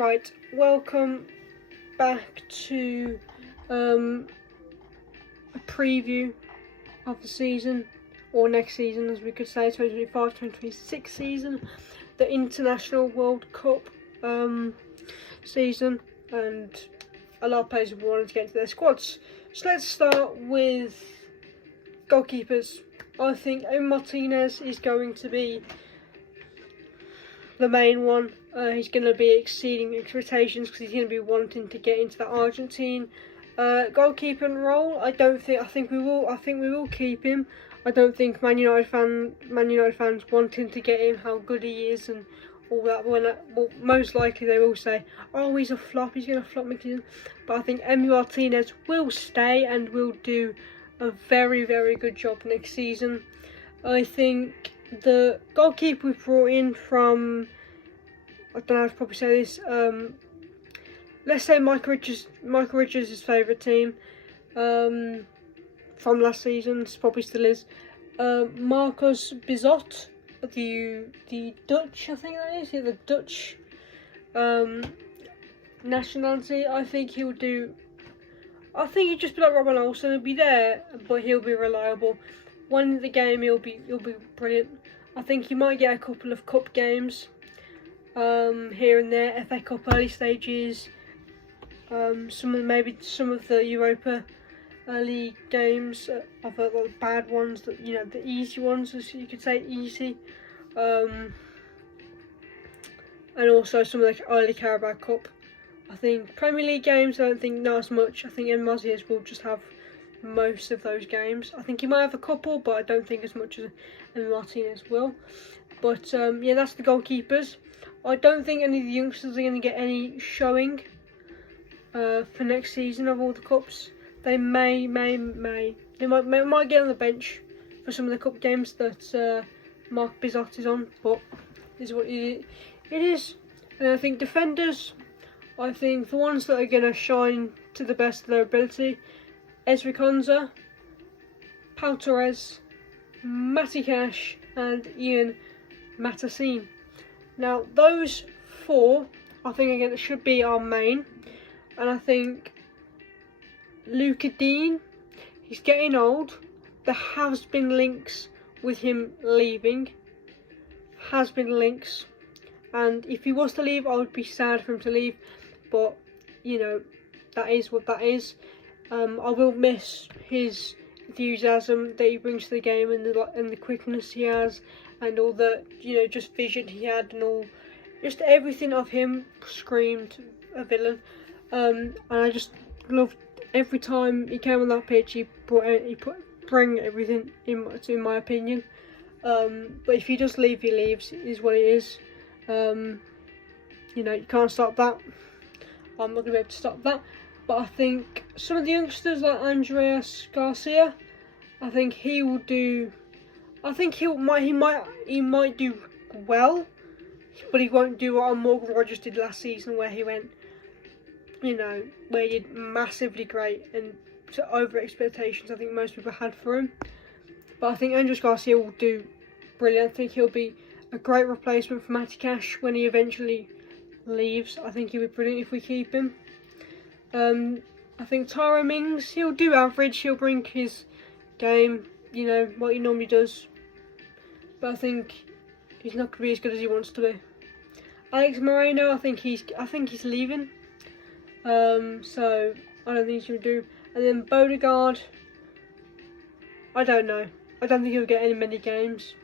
Right, welcome back to a preview of the season, or next season as we could say, 2025-2026 season, the International World Cup season, and a lot of players have wanted to get into their squads. So let's start with goalkeepers. I think Emi Martinez is going to be the main one. He's going to be exceeding expectations because he's going to be wanting to get into the Argentine goalkeeping role. I think we will keep him. I don't think Man United fans wanting to get him, how good he is and all that. Well, most likely they will say, "Oh, he's a flop. He's going to flop next season." But I think Emi Martinez will stay and will do a very, very good job next season. I think the goalkeeper we brought in from, I don't know how to probably say this, let's say Michael Richards' favourite team from last season, probably still is, Marcos Bizot, the Dutch, I think that is, the Dutch nationality. I think he'll do, I think he'll just be like Robin Olsen. He'll be there, but he'll be reliable. One the game, he'll be brilliant. I think he might get a couple of cup games here and there, FA Cup early stages, some of the Europa League games, of the bad ones, that the easy ones, as you could say, easy, and also some of the early Carabao Cup. I think Premier League games, I don't think not as much. I think Emi Martinez will just have most of those games. I think he might have a couple, but I don't think as much as Emi Martinez will. But yeah, that's the goalkeepers. I don't think any of the youngsters are going to get any showing for next season of all the cups. They might get on the bench for some of the cup games that Marc Bizot is on, but this is what it is. And I think defenders, I think the ones that are going to shine to the best of their ability: Ezri Konsa, Pau Torres, Matty Cash and Ian Matassin. Now those four, I think again should be our main. And I think Lucas Digne, he's getting old. There has been links with him leaving. Has been links. And if he was to leave, I would be sad for him to leave. But, that is what that is. I will miss his enthusiasm that he brings to the game, and the quickness he has, and all the just vision he had, and all, just everything of him screamed a villain. And I just loved every time he came on that pitch. He bring everything in my opinion. But if he does leave, he leaves. It is what it is. You can't stop that. I'm not gonna be able to stop that. But I think some of the youngsters like Andreas Garcia, I think he will do. I think he might do well, but he won't do what Morgan Rogers did last season, where he went, where he did massively great and to over expectations I think most people had for him. But I think Andreas Garcia will do brilliant. I think he'll be a great replacement for Matty Cash when he eventually leaves. I think he'll be brilliant if we keep him. I think Tyrone Mings, he'll do average. He'll bring his game, what he normally does. But I think he's not going to be as good as he wants to be. Alex Moreno, I think he's leaving. So I don't think he's going to do. And then Bodegaard, I don't know. I don't think he'll get many games.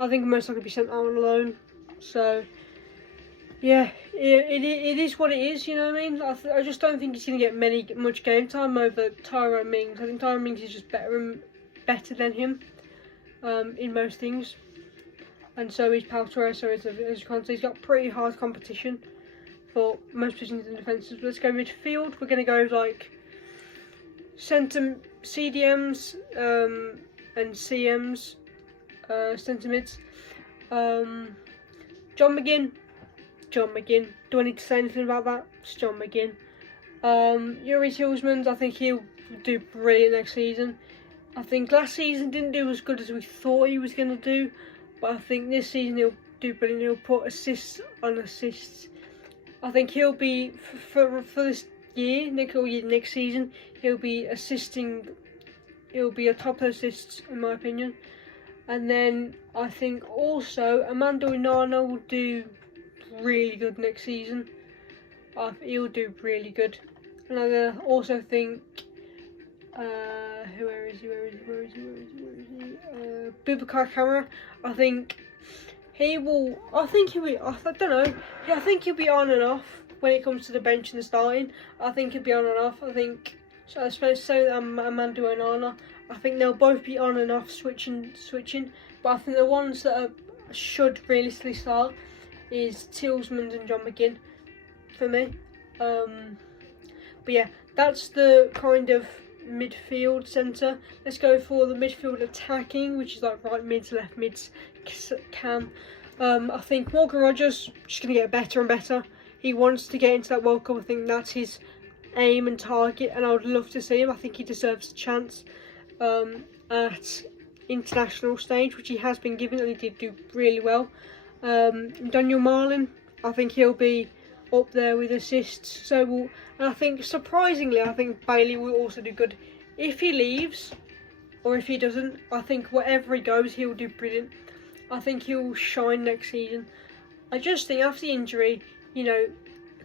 I think most likely be sent out on loan. So yeah, it is what it is. You know what I mean? I just don't think he's going to get much game time over Tyrone Mings. I think Tyrone Mings is just better than him in most things. And so is Pau Torres, so is Konsa. He's got pretty hard competition for most positions in defences. But let's go midfield. We're going to go like centre CDMs and CMs, centre mids. John McGinn. Do I need to say anything about that? It's John McGinn. Yuri Tillmans, I think he'll do brilliant next season. I think last season didn't do as good as we thought he was going to do, but I think this season he'll do brilliant. He'll put assists on assists, I think he'll be for this year, next season. He'll be assisting. He'll be a top assist in my opinion. And then I think also Amanda Onana will do really good next season. He'll do really good. And I also think where is he? Boubacar Kamara. I think he will. I think he'll be. I don't know. I think he'll be on and off when it comes to the bench and the starting. I think he'll be on and off. I think. So I suppose so. Amanda Onana. I think they'll both be on and off, switching. But I think the ones that should realistically start is Tielemans and John McGinn for me. But yeah, that's the kind of midfield centre. Let's go for the midfield attacking, which is like right mids, left mids, cam. I think Morgan Rogers just going to get better and better. He wants to get into that World Cup. I think that's his aim and target, and I would love to see him. I think he deserves a chance at international stage, which he has been given, and he did do really well. Daniel Marlin, I think he'll be up there with assists. And I think surprisingly, I think Bailey will also do good if he leaves, or if he doesn't. I think wherever he goes, he'll do brilliant. I think he'll shine next season. I just think after the injury, you know,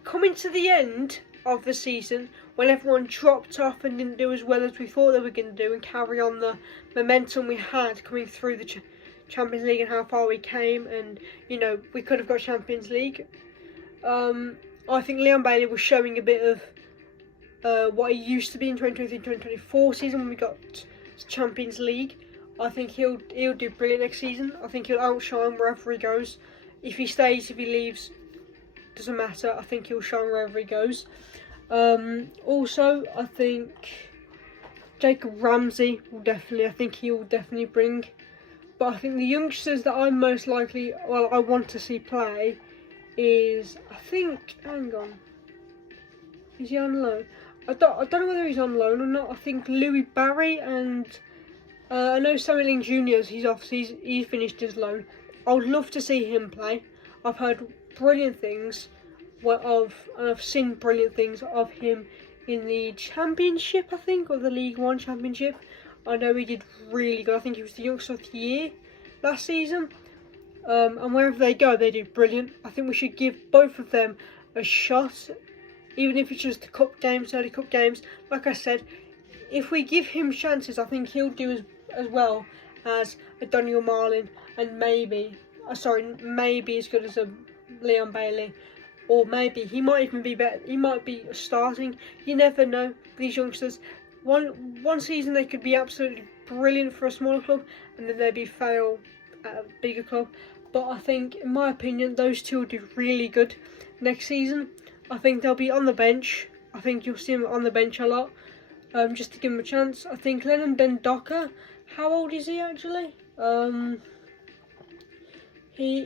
coming to the end of the season when everyone dropped off and didn't do as well as we thought they were going to do and carry on the momentum we had coming through the Champions League and how far we came, and you know, we could have got Champions League. I think Leon Bailey was showing a bit of what he used to be in 2023-2024 season when we got Champions League. I think he'll do brilliant next season. I think he'll outshine wherever he goes. If he stays, if he leaves, doesn't matter. I think he'll shine wherever he goes. Also, I think Jacob Ramsey will definitely bring. But I think the youngsters that I'm most likely, I want to see play is, hang on, is he on loan? I don't know whether he's on loan or not. I think Louis Barry and I know Samuel Ling Jr. He's finished his loan. I would love to see him play. I've heard brilliant things and I've seen brilliant things of him in the Championship, I think, or the League One Championship. I know he did really good. I think he was the youngster of the year last season. And wherever they go, they do brilliant. I think we should give both of them a shot, even if it's just the cup games, early cup games. Like I said, if we give him chances, I think he'll do as well as a Daniel Marlin, and maybe as good as a Leon Bailey, or maybe he might even be better. He might be starting. You never know. These youngsters, one season they could be absolutely brilliant for a smaller club, and then they'd be fail at a bigger club. But I think, in my opinion, those two will do really good next season. I think they'll be on the bench. I think you'll see them on the bench a lot, just to give them a chance. I think Lennon Dendoncker, how old is he actually? He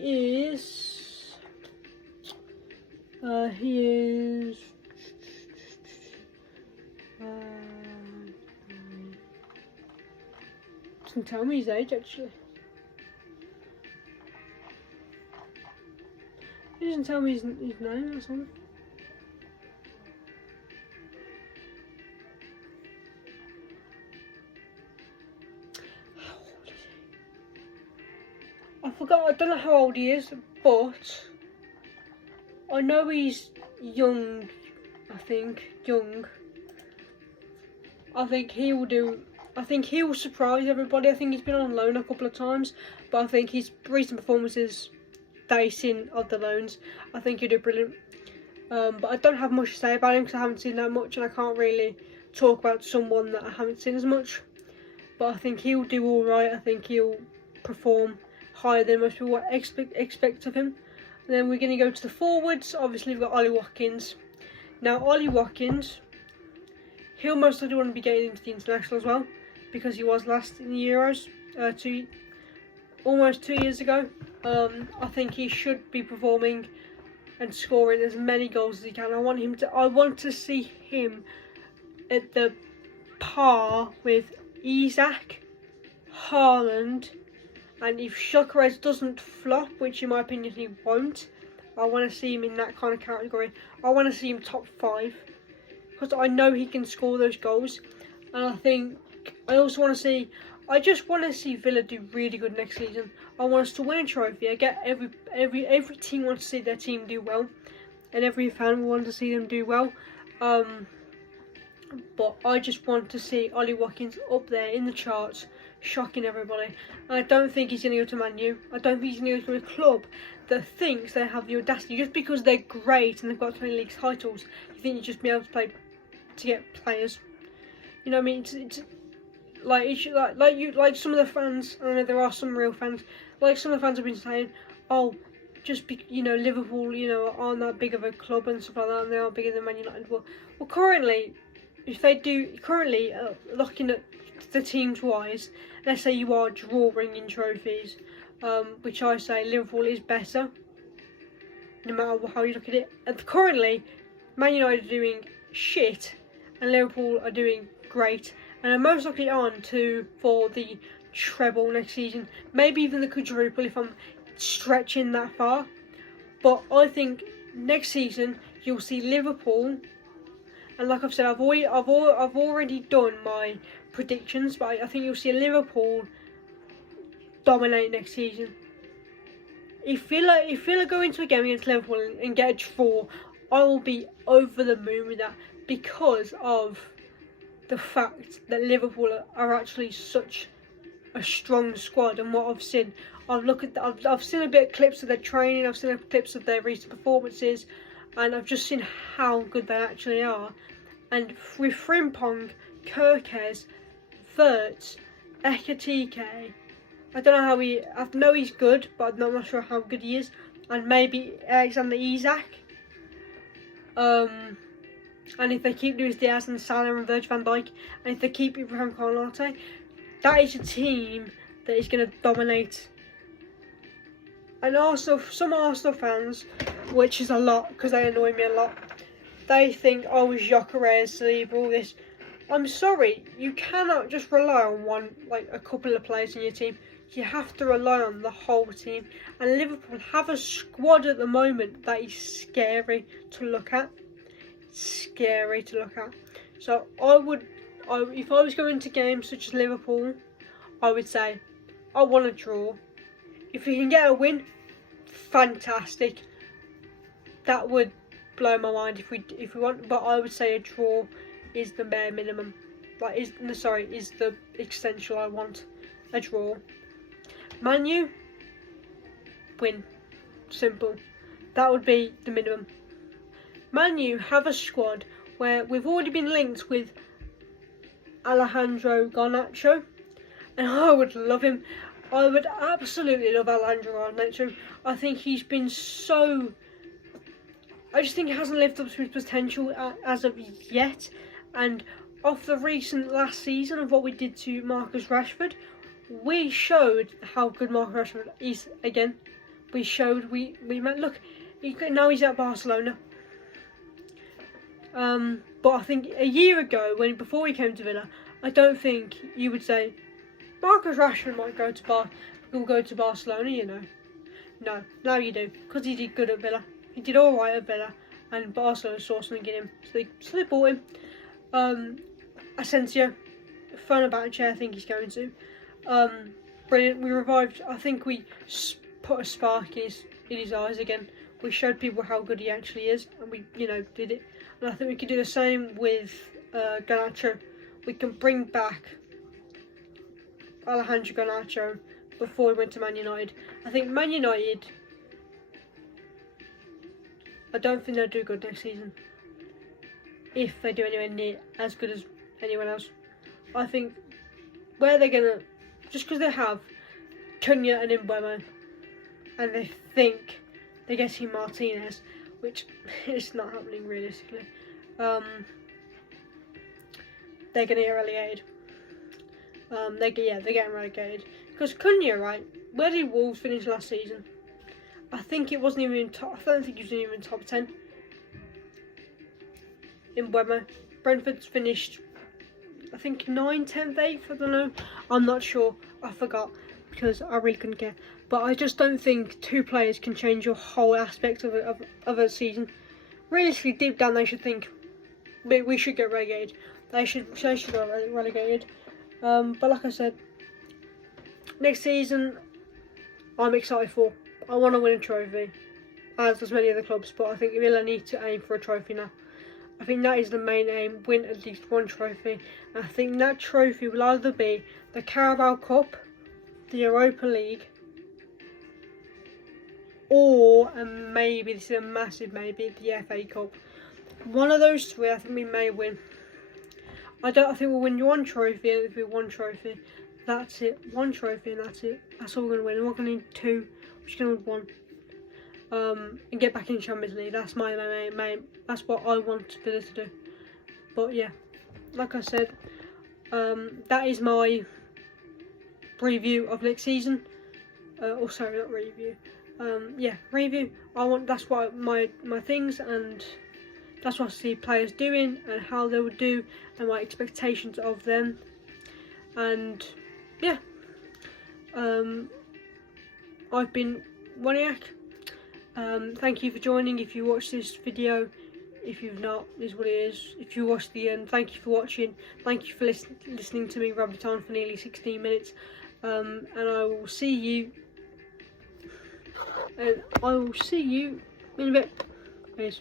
is doesn't tell me his age actually. He doesn't tell me his name or something. How old is he? I forgot. I don't know how old he is, but I know he's young. I think he will do. I think he will surprise everybody. I think he's been on loan a couple of times, but I think his recent performances that he's seen of the loans, I think he'll do brilliant. But I don't have much to say about him because I haven't seen that much, and I can't really talk about someone that I haven't seen as much. But I think he'll do all right. I think he'll perform higher than most people expect of him. And then we're going to go to the forwards. Obviously, we've got Ollie Watkins. Now, Ollie Watkins, he'll most likely want to be getting into the international as well, because he was last in the Euros almost 2 years ago. I think he should be performing and scoring as many goals as he can. I want to see him at the par with Isak, Haaland, and if Gyökeres doesn't flop, which in my opinion he won't, I want to see him in that kind of category. I want to see him top 5 because I know he can score those goals, and I also want to see. I just want to see Villa do really good next season. I want us to win a trophy. I get every team wants to see their team do well, and every fan wants to see them do well. But I just want to see Ollie Watkins up there in the charts, shocking everybody. And I don't think he's going to go to Man U. I don't think he's going to go to a club that thinks they have the audacity just because they're great and they've got 20 league titles. You think you just be able to play to get players? You know what I mean? It's like some of the fans. I know there are some real fans. Like some of the fans have been saying, oh, Liverpool, aren't that big of a club and stuff like that, and they are bigger than Man United. Well, currently, looking at the teams wise, let's say you are drawing in trophies, which I say Liverpool is better, no matter how you look at it. And currently, Man United are doing shit, and Liverpool are doing great, and are most likely on for the treble next season, maybe even the quadruple if I'm stretching that far. But I think next season you'll see Liverpool, and like I've said, I've already done my predictions, but I think you'll see Liverpool dominate next season. If Villa go into a game against Liverpool and get a draw, I will be over the moon with that, because of the fact that Liverpool are actually such a strong squad. And what I've seen, I've seen a bit of clips of their training, I've seen clips of their recent performances, and I've just seen how good they actually are. And with Frimpong, Kerkez, Wirtz, Ekitike, I don't know how I know he's good, but I'm not sure how good he is, and maybe Alexander Isak. And if they keep Luis Diaz and Salah and Virgil van Dijk, and if they keep Ibrahim Konate, that is a team that is going to dominate. And also, some Arsenal fans, which is a lot because they annoy me a lot, they think, oh, Gyökeres, leave all this. I'm sorry, you cannot just rely on a couple of players in your team. You have to rely on the whole team. And Liverpool have a squad at the moment that is scary to look at. Scary to look at. So if I was going to games such as Liverpool, I would say I want a draw. If we can get a win, fantastic. That would blow my mind if we want. But I would say a draw is the bare minimum. Is the essential I want. A draw. Man U, win. Simple. That would be the minimum. Man U have a squad where we've already been linked with Alejandro Garnacho, and I would love him. I would absolutely love Alejandro Garnacho. I think he's been I just think he hasn't lived up to his potential as of yet. And off the recent last season of what we did to Marcus Rashford, we showed how good Marcus Rashford is again. We showed, we meant, look, now he's at Barcelona. But I think a year ago, before he came to Villa, I don't think you would say Marcus Rashford might go to Barcelona. No, now you do, because he did good at Villa. He did all right at Villa, and Barcelona saw something in him, so they bought him. Asensio, Fenerbahce, I think he's going to. Brilliant. We revived. I think we put a spark in his eyes again. We showed people how good he actually is, and we, did it. And I think we could do the same with Garnacho. We can bring back Alejandro Garnacho before we went to Man United. I think Man United, I don't think they'll do good next season. If they do anywhere near as good as anyone else. I think where they're going to, just because they have Cunha and Mbeumo, and they think they're getting Martinez, which is not happening realistically, they're going to get relegated. They're getting relegated. Because Cunha, right, where did Wolves finish last season? I think it wasn't even top. I don't think he was even top 10. Mbeumo. Brentford's finished, I think 9th, 10th, 8th. I don't know. I'm not sure. I forgot. because I really couldn't care. But I just don't think 2 players can change your whole aspect of a season. Realistically, deep down, they should think we should get relegated. They should get relegated. But like I said, next season, I'm excited for. I want to win a trophy, as does many other clubs. But I think Villa need to aim for a trophy now. I think that is the main aim: win at least 1 trophy. And I think that trophy will either be the Carabao Cup, the Europa League, or and maybe, this is a massive maybe, the FA Cup. One of those 3, I think we may win. I think we'll win 1 trophy, and it'll be 1 trophy. That's it. 1 trophy, and that's it. That's all we're gonna win. We're not gonna need 2. We're just gonna win 1. And get back in Champions League. That's my main. That's what I want Villa to do. But yeah, like I said, that is my review of next season. Or sorry, not review. Yeah, review. That's what my things, and that's what I see players doing and how they would do, and my expectations of them. And yeah, I've been Woniak. Thank you for joining. If you watched this video, if you've not, is what it is. If you watched the end, thank you for watching. Thank you for listening to me rabbit on for nearly 16 minutes. And I will see you. In a bit. Peace.